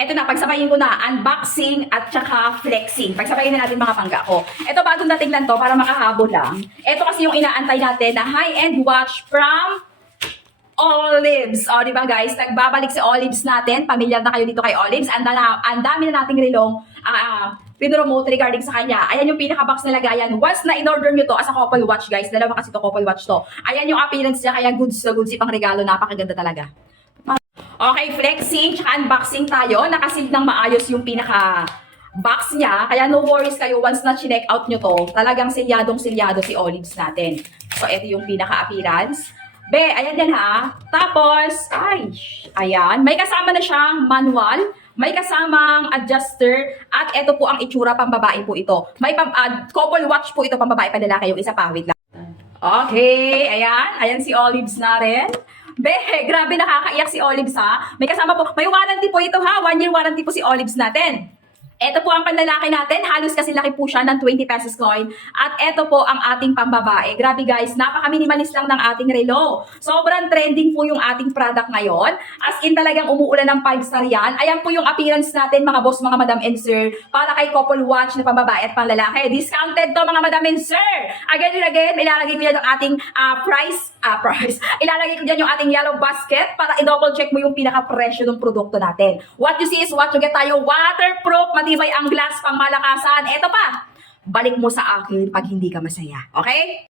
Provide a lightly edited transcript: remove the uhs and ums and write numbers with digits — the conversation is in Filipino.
Eto na, pagsabayin ko na, unboxing at saka flexing. Pagsabayin na natin mga pangga ko. Eto, bagong dating to para makahabol lang. Eto kasi yung inaantay natin na high-end watch from Olives. O, di ba guys? Nagbabalik si Olives natin. Pamilyar na kayo dito kay Olives. Ang dami na nating relong pinromote regarding sa kanya. Ayan yung pinaka-box na lagayan. Once na in-order nyo to as a couple watch, guys. Dalawa kasi to couple watch to. Ayan yung appearance niya. Kaya goods na goods pang regalo. Napakaganda talaga. Okay, flexing, tsaka unboxing tayo. Nakasil ng maayos yung pinaka-box niya. Kaya no worries kayo once na chinek out nyo to. Talagang silyadong-silyado si Olives natin. So, ito yung pinaka-appearance. Be, ayan din ha. Tapos, ayan. May kasama na siyang manual. May kasamang adjuster. At ito po ang itsura pang babae po ito. May couple watch po ito pang babae pa lalaki. Yung isa pa, wait lang. Okay, ayan. Ayan si Olives na rin. Be, grabe nakakaiyak si Olives ha. May kasama po, may warranty po ito ha. 1 year warranty po si Olives natin. Ito po ang panlalaki natin. Halos kasi laki po siya ng 20 pesos coin. At ito po ang ating pambabae. Grabe guys, napaka-minimalist lang ng ating relo. Sobrang trending po yung ating product ngayon. As in talagang umuulan ng 5 star yan. Ayan po yung appearance natin mga boss, mga madam and sir. Para kay couple watch na pambabae at panglalaki. Discounted to mga madam and sir. Again and again, ilalagay ko yan ang ating price. Ilalagay ko dyan yung ating yellow basket para i-double check mo yung pinaka-presyo ng produkto natin. What you see is what you get tayo. Waterproof, matibay ang glass, pang malakasan. Eto pa, balik mo sa akin pag hindi ka masaya. Okay?